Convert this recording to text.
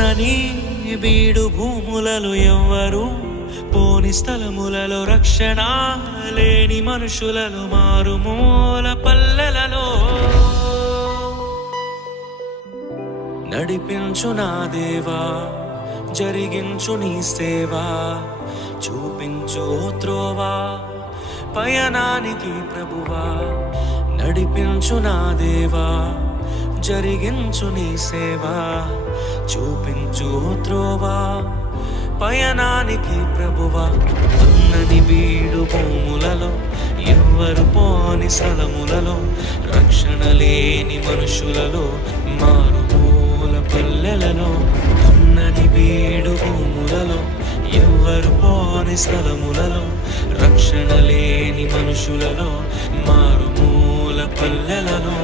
దున్నని బీడు భూములలో ఎవ్వరు పోని స్థలములలో రక్షణ లేని మనుషులలో మారుమూల పల్లెలలో నడిపించు నా దేవా జరిగించు నీ సేవా చూపించు త్రోవా పయనానికి ప్రభువా నడిపించు నా దేవా జరిగించు నీ సేవా చూపించు త్రోవా పయనానికి ప్రభువా దున్నని బీడు భూములలో ఎవ్వరు పోని స్థలములలో రక్షణ లేని మనుషులలో మారుమూల పల్లెలలో దున్నని బీడు భూములలో ఎవ్వరు పోని స్థలములలో రక్షణ లేని మనుషులలో మారుమూల పల్లెలలో